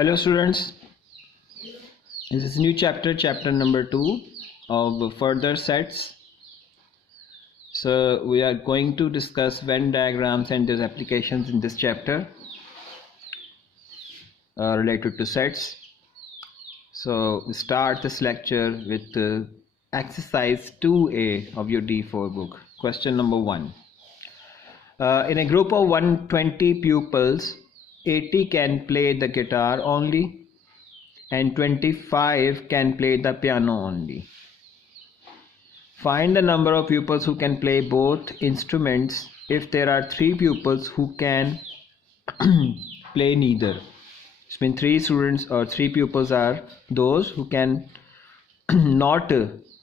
Hello students, this is new chapter number 2 of further sets. So we are going to discuss Venn diagrams and their applications in this chapter related to sets. So we start this lecture with exercise 2A of your D-4 book. Question number 1. In a group of 120 pupils, 80 can play the guitar only and 25 can play the piano only. Find the number of pupils who can play both instruments if there are 3 pupils who can play neither. This means 3 students or 3 pupils are those who can not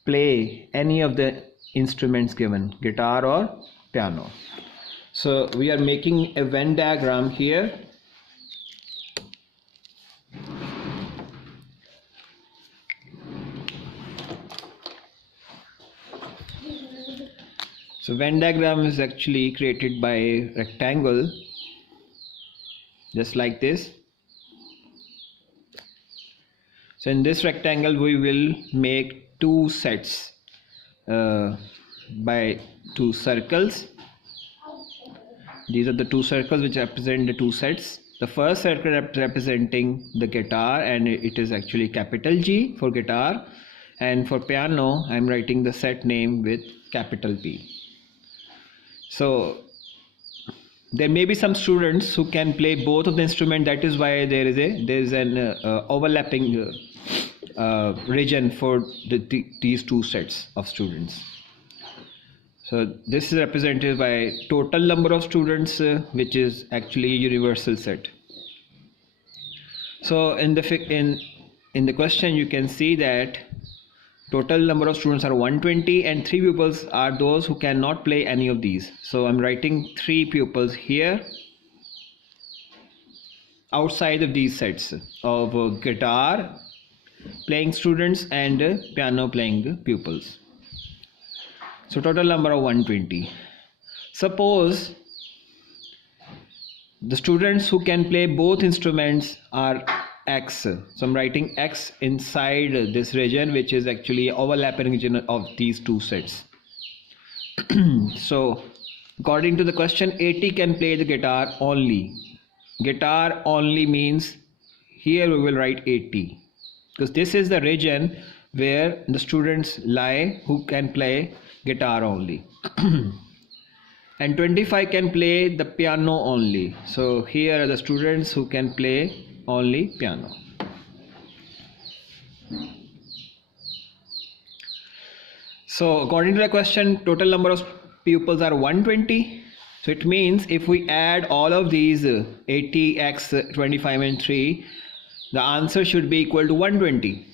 play any of the instruments given, guitar or piano. So we are making a Venn diagram here. So Venn diagram is actually created by a rectangle just like this. So in this rectangle we will make 2 sets by 2 circles. These are the 2 circles which represent the 2 sets. The first circle representing the guitar, and it is actually capital G for guitar, and for piano I am writing the set name with capital P. So there may be some students who can play both of the instrument. That is why there is an overlapping region for these 2 sets of students. So this is represented by total number of students, which is actually a universal set. So in the question you can see that total number of students are 120 and 3 pupils are those who cannot play any of these. So I'm writing 3 pupils here outside of these sets of guitar playing students and piano playing pupils. So total number of 120. Suppose the students who can play both instruments are X. So I'm writing X inside this region, which is actually overlapping region of these 2 sets. So according to the question, 80 can play the guitar only. Guitar only means here we will write 80 because this is the region where the students lie who can play guitar only. And 25 can play the piano only. So here are the students who can play only piano. So according to the question, total number of pupils are 120. So it means if we add all of these 80, x, 25 and 3, the answer should be equal to 120.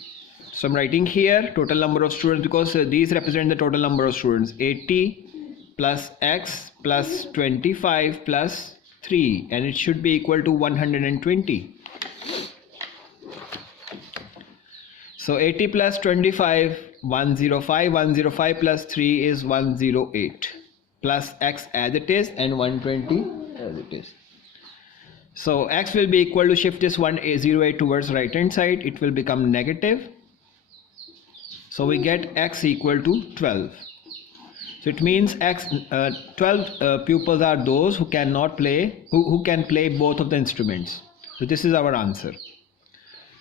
So I'm writing here total number of students because these represent the total number of students. 80 plus x plus 25 plus 3, and it should be equal to 120. So 80 plus 25, 105, 105 plus 3 is 108, plus x as it is and 120 as it is. So x will be equal to, shift this 108 towards right hand side, it will become negative. So we get x equal to 12. So it means 12 pupils are those who cannot play, who can play both of the instruments. So this is our answer.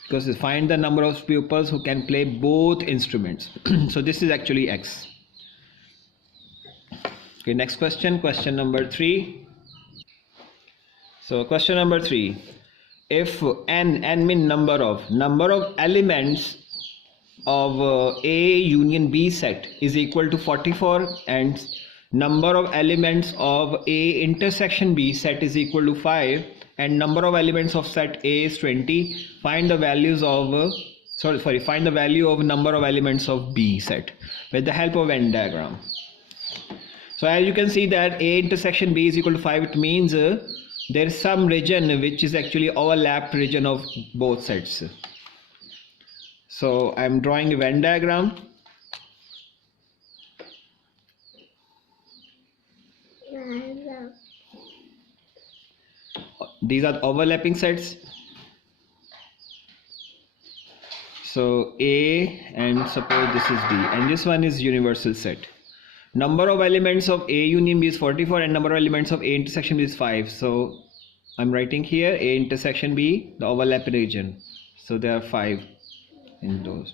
Because we find the number of pupils who can play both instruments. So this is actually x. Okay, next question, question number 3. So question number 3. If n mean number of elements of A union B set is equal to 44 and number of elements of A intersection B set is equal to 5 and number of elements of set A is 20, find the values of find the value of number of elements of B set with the help of Venn diagram. So as you can see that A intersection B is equal to 5, it means there is some region which is actually overlapped region of both sets. So I'm drawing a Venn diagram. These are overlapping sets. So A, and suppose this is D, and this one is universal set. Number of elements of A union B is 44 and number of elements of A intersection B is 5. So I'm writing here A intersection B, the overlapping region. So there are 5 in those.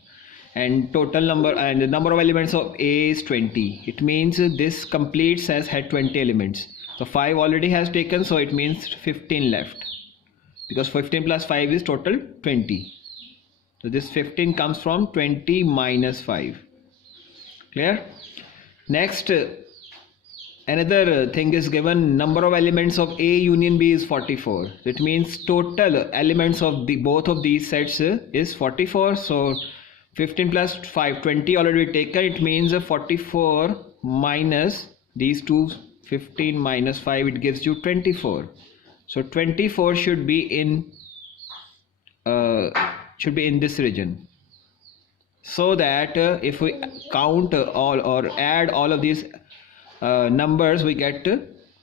And total number, and the number of elements of A is 20. It means this complete set had 20 elements. So 5 already has taken, so it means 15 left. Because 15 plus 5 is total 20. So this 15 comes from 20 minus 5. Clear? Next, another thing is given, number of elements of A union B is 44. It means total elements of both of these sets is 44. So 15 plus 5, 20 already taken. It means 44 minus these two, 15 minus 5, it gives you 24. So 24 should be in this region. So that if we count all or add all of these numbers, we get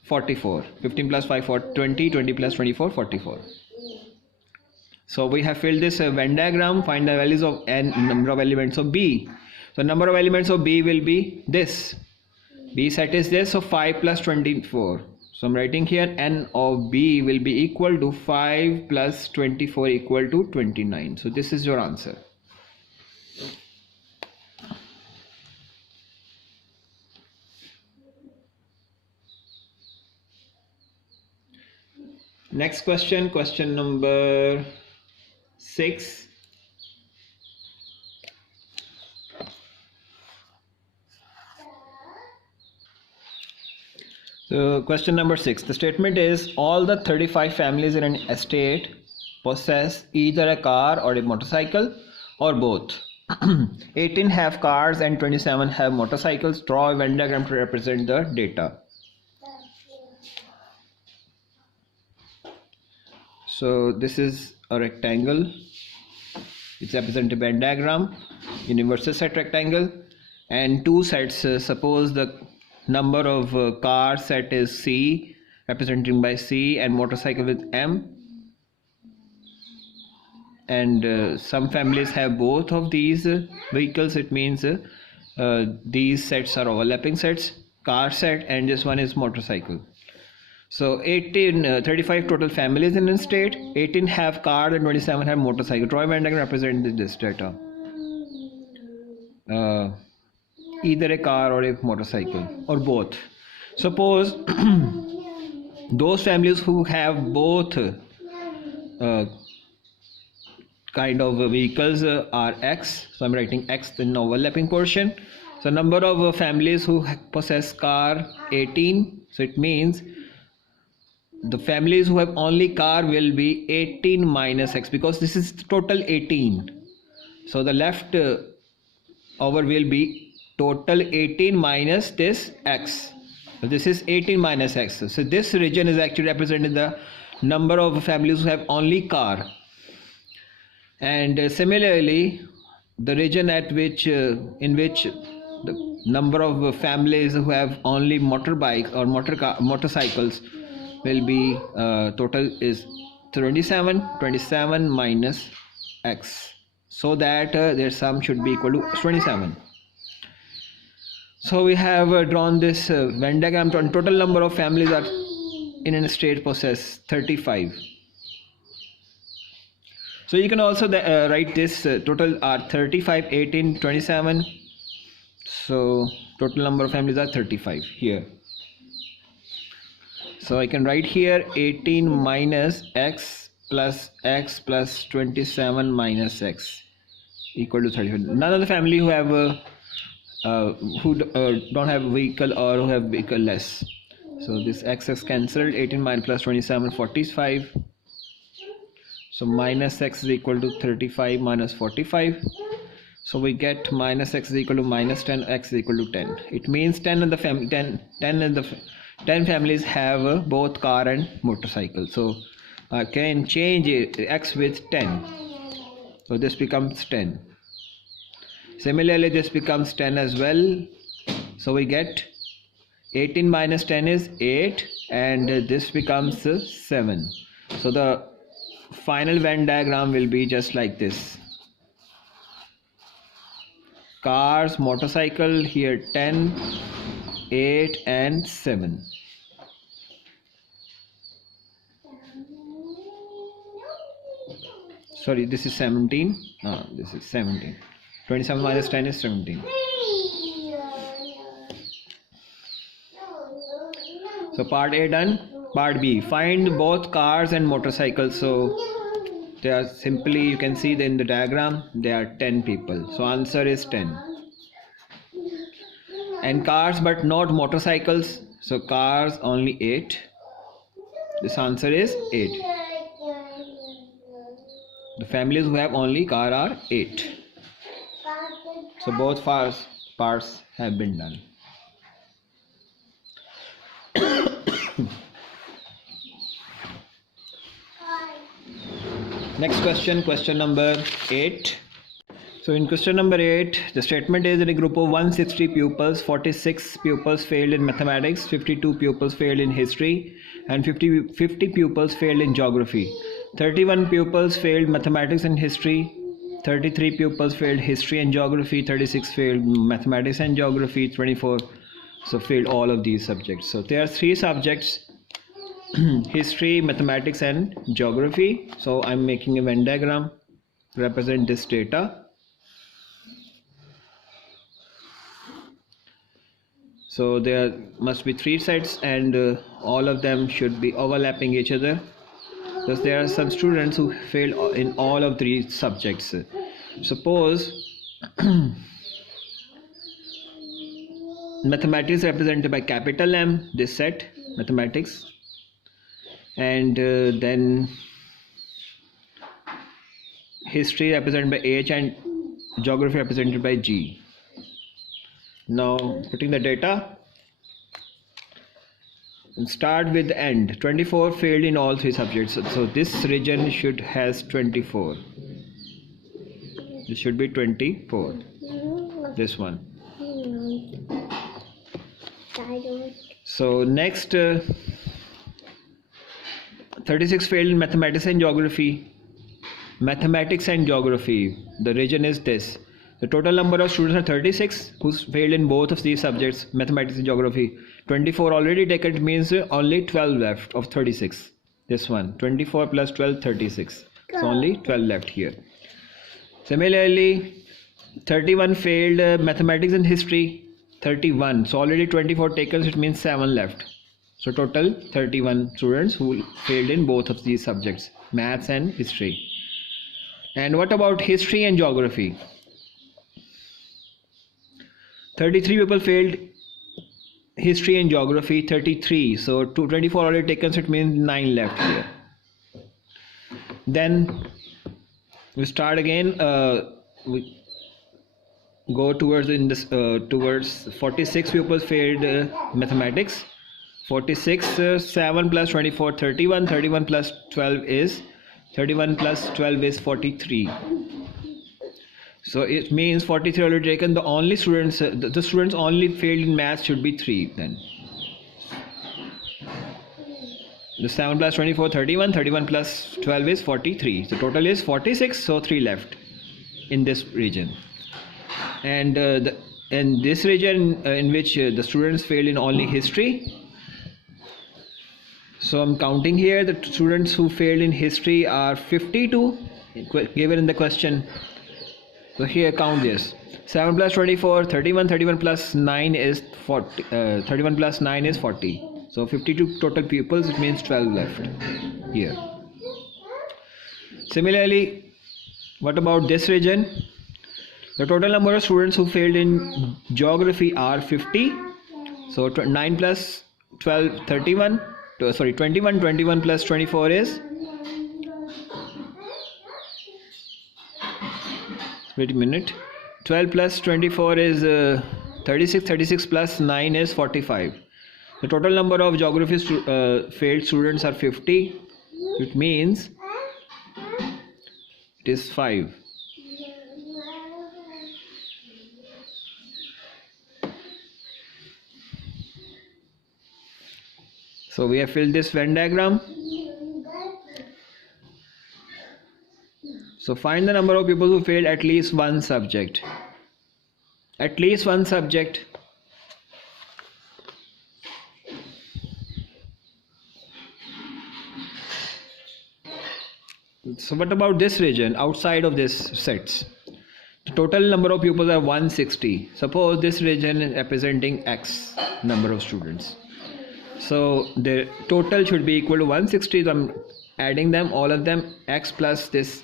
44. 15 plus 5 for 20, 20 plus 24, 44. So we have filled this Venn diagram. Find the values of n, number of elements of B. So number of elements of B will be this. B set is this, so 5 plus 24. So I'm writing here n of B will be equal to 5 plus 24 equal to 29. So this is your answer. Next question, question number 6. So question number 6. The statement is all the 35 families in an estate possess either a car or a motorcycle or both. 18 have cars and 27 have motorcycles. Draw a Venn diagram to represent the data. So this is a rectangle. It's represented by a diagram, universal set rectangle, and two sets. Suppose the number of car set is C, represented by C, and motorcycle with M. And some families have both of these vehicles. It means these sets are overlapping sets, car set, and this one is motorcycle. So 35 total families in a state, 18 have cars and 27 have motorcycle. Draw a Venn diagram represent this data. Either a car or a motorcycle or both. Suppose those families who have both kind of vehicles are X. So I'm writing X in the overlapping portion. So number of families who possess car 18. So it means the families who have only car will be 18 minus X, because this is total 18. So the left over will be total 18 minus this X. So this is 18 minus X. So this region is actually representing the number of families who have only car. And similarly, the region at which in which the number of families who have only motorbikes or motorcycles will be total is 27 minus X, so that their sum should be equal to 27. So we have drawn this Venn diagram. Total number of families are in an estate possess 35. So you can also write this total are 35, 18, 27. So total number of families are 35 here. So I can write here 18 minus X plus 27 minus X equal to 35. None of the family who have don't have vehicle or who have vehicle less. So this X is cancelled. 18 minus plus 27, 45. So minus X is equal to 35 minus 45. So we get minus X is equal to minus 10, X is equal to 10. It means 10 in the family, 10 families have both car and motorcycle. So I can change X with 10. So this becomes 10. Similarly, this becomes 10 as well. So we get 18 minus 10 is 8, and this becomes 7. So the final Venn diagram will be just like this. cars, motorcycle, here 10, 8 and 7. Sorry, this is 17. No, this is 17. 27 minus 10 is 17. So part A done. Part B, find both cars and motorcycles. So they are simply, you can see in the diagram, there are 10 people. So answer is 10. And cars but not motorcycles. So cars only 8. This answer is 8. The families who have only car are 8. So both parts have been done. Next question, question number 8. So in question number 8, the statement is in a group of 160 pupils, 46 pupils failed in mathematics, 52 pupils failed in history, and 50 pupils failed in geography. 31 pupils failed mathematics and history, 33 pupils failed history and geography, 36 failed mathematics and geography, 24 so failed all of these subjects. So there are 3 subjects, history, mathematics and geography. So I'm making a Venn diagram to represent this data. So there must be 3 sets and all of them should be overlapping each other. Thus there are some students who failed in all of 3 subjects. Suppose mathematics represented by capital M, this set, mathematics, and then history represented by H and geography represented by G. Now putting the data, and start with the end. 24 failed in all 3 subjects. So this region should has 24. This should be 24. This one. So next 36 failed in mathematics and geography. Mathematics and geography, the region is this. The total number of students are 36 who failed in both of these subjects, mathematics and geography. 24 already taken, means only 12 left of 36. This one, 24 plus 12, 36. So only 12 left here. Similarly, 31 failed mathematics and history. 31. So already 24 taken, so it means 7 left. So total 31 students who failed in both of these subjects, maths and history. And what about history and geography? 33 people failed history and geography, 33. So 24 already taken, so it means 9 left here. Then we start again. We go towards towards 46 pupils failed mathematics. 46, 7 plus 24, 31. 31 plus 12 is 43. So it means 43 already taken. The only students, the students only failed in maths should be 3 then. The 7 plus 24, 31. 31 plus 12 is 43. So total is 46. So 3 left in this region. And in this region in which the students failed in only history. So I'm counting here the students who failed in history are 52 given in the question. So here count this. 7 plus 24, 31. 31 plus 9 is 40. 31 plus 9 is 40. So 52 total pupils, it means 12 left here. Similarly, what about this region? The total number of students who failed in geography are 50. So 9 plus 12, 31. Sorry, 21. 21 plus 24 is. Wait a minute. 12 plus 24 is 36. 36 plus 9 is 45. The total number of geography failed students are 50. It means it is 5. So we have filled this Venn diagram. So find the number of people who failed at least one subject. At least one subject. So what about this region outside of this sets? The total number of pupils are 160. Suppose this region is representing X number of students. So the total should be equal to 160. So I'm adding them, all of them, X plus this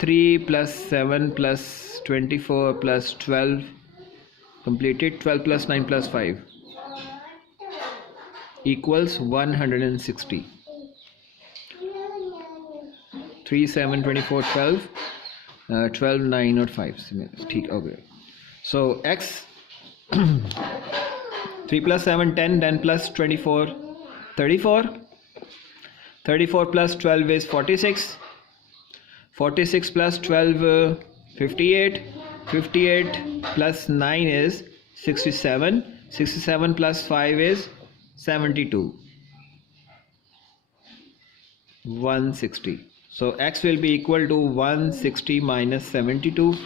3 plus 7 plus 24 plus 12, completed, 12 plus 9 plus 5 equals 160. 3 7 24 12 12 9 और 5 ठीक हो गया. So X 3 plus 7 10, 10 plus 24 34, 34 plus 12 is 46, 46 plus 12 58, 58 plus 9 is 67, 67 plus 5 is 72, 160. So X will be equal to 160 minus 72,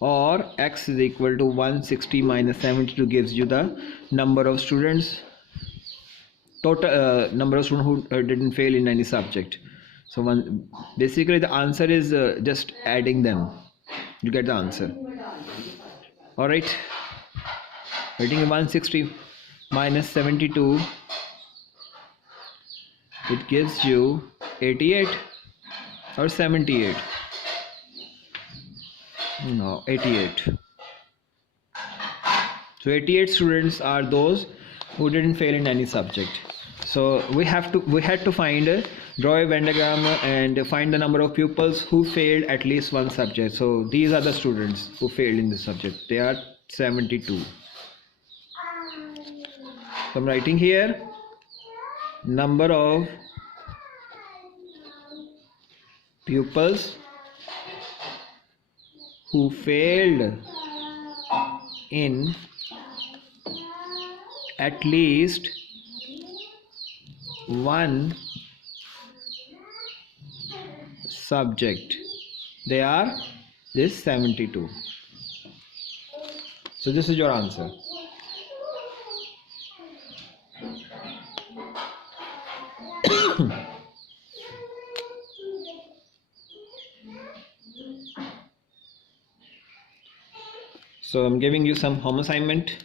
or X is equal to 160 minus 72 gives you the number of students, total number of students who didn't fail in any subject. So basically the answer is just adding them, you get the answer. All right, writing 160 minus 72, it gives you 88 or 78. No, 88. So 88 students are those who didn't fail in any subject. So we had to find, draw a Venn diagram and find the number of pupils who failed at least one subject. So these are the students who failed in this subject. They are 72. So I'm writing here number of pupils who failed in at least one subject, they are this 72. So this is your answer. So I'm giving you some home assignment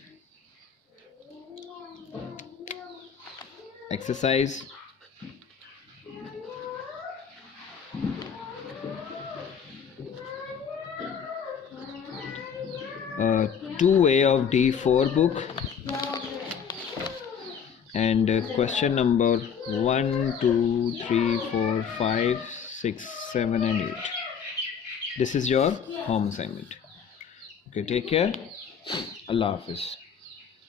exercise. Two-way of D-4 book, and question number 1 2 3 4 5 6 7 and 8. This is your home assignment. Okay, take care. Allah Hafiz.